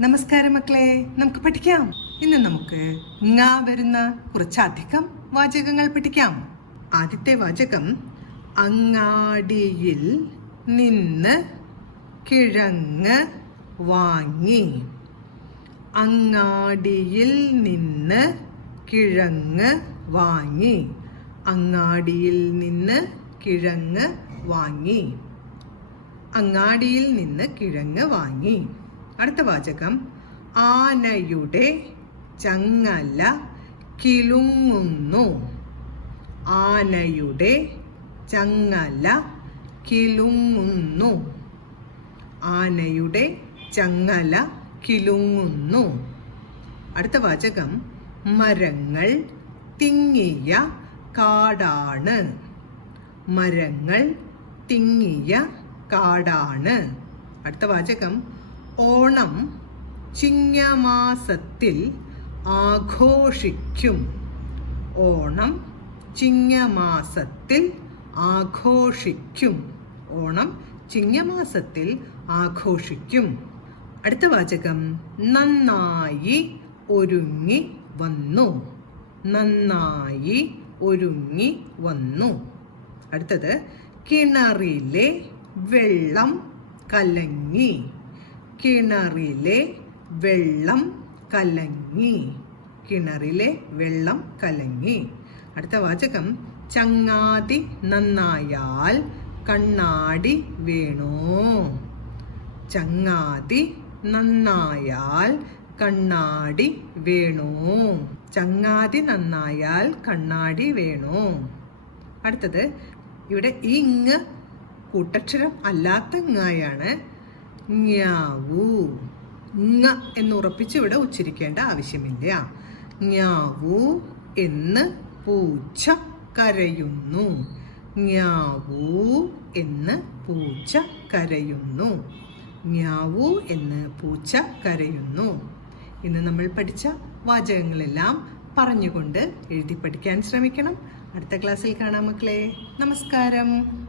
നമസ്കാരം മക്കളെ, നമുക്ക് പഠിക്കാം. ഇന്ന് നമുക്ക് ങ വരുന്ന കുറച്ചധികം വാചകങ്ങൾ പഠിക്കാം. ആദ്യത്തെ വാചകം അങ്ങാടിയിൽ നിന്ന് കിഴങ്ങ് വാങ്ങി. അങ്ങാടിയിൽ നിന്ന് കിഴങ്ങ് വാങ്ങി. അങ്ങാടിയിൽ നിന്ന് കിഴങ്ങ് വാങ്ങി. അങ്ങാടിയിൽ നിന്ന് കിഴങ്ങ് വാങ്ങി. അടുത്ത വാചകം ആനയുടെ ചങ്ങല കിലുങ്ങുന്നു. ആനയുടെ ചങ്ങല കിലുങ്ങുന്നു. ആനയുടെ ചങ്ങല കിലുങ്ങുന്നു. അടുത്ത വാചകം മരങ്ങൾ തിങ്ങിയ കാടാണ്. മരങ്ങൾ തിങ്ങിയ കാടാണ്. അടുത്ത വാചകം ഓണം ചിങ്ങമാസത്തിൽ ആഘോഷിക്കും. ഓണം ചിങ്ങമാസത്തിൽ ആഘോഷിക്കും. ഓണം ചിങ്ങമാസത്തിൽ ആഘോഷിക്കും. അടുത്ത വാചകം നന്നായി ഒരുങ്ങി വന്നു. നന്നായി ഒരുങ്ങി വന്നു. അടുത്തത് കിണറിലെ വെള്ളം കലങ്ങി. കിണറിലെ വെള്ളം കലങ്ങി. കിണറിലെ വെള്ളം കലങ്ങി. അടുത്ത വാചകം ചങ്ങാതി നന്നായാൽ കണ്ണാടി വേണോ. ചങ്ങാതി നന്നായാൽ കണ്ണാടി വേണോ. ചങ്ങാതി നന്നായാൽ കണ്ണാടി വേണോ. അടുത്തത് ഇവിടെ ഈ ഇങ് കൂട്ടക്ഷരം അല്ലാത്ത ങയാണ്. ஞാവൂ. ങ എന്ന് ഉറപ്പിച്ച് ഇവിടെ ഉച്ചരിക്കേണ്ട ആവശ്യമില്ല. ஞാവൂ എന്ന് പൂച്ച കരയുന്നു. ஞാവൂ എന്ന് പൂച്ച കരയുന്നു. ஞാവൂ എന്ന് പൂച്ച കരയുന്നു. ഇന്ന് നമ്മൾ പഠിച്ച വാചകങ്ങളെല്ലാം പറഞ്ഞുകൊണ്ട് എഴുതി പഠിക്കാൻ ശ്രമിക്കണം. അടുത്ത ക്ലാസ്സിൽ കാണാം മക്കളെ. നമസ്കാരം.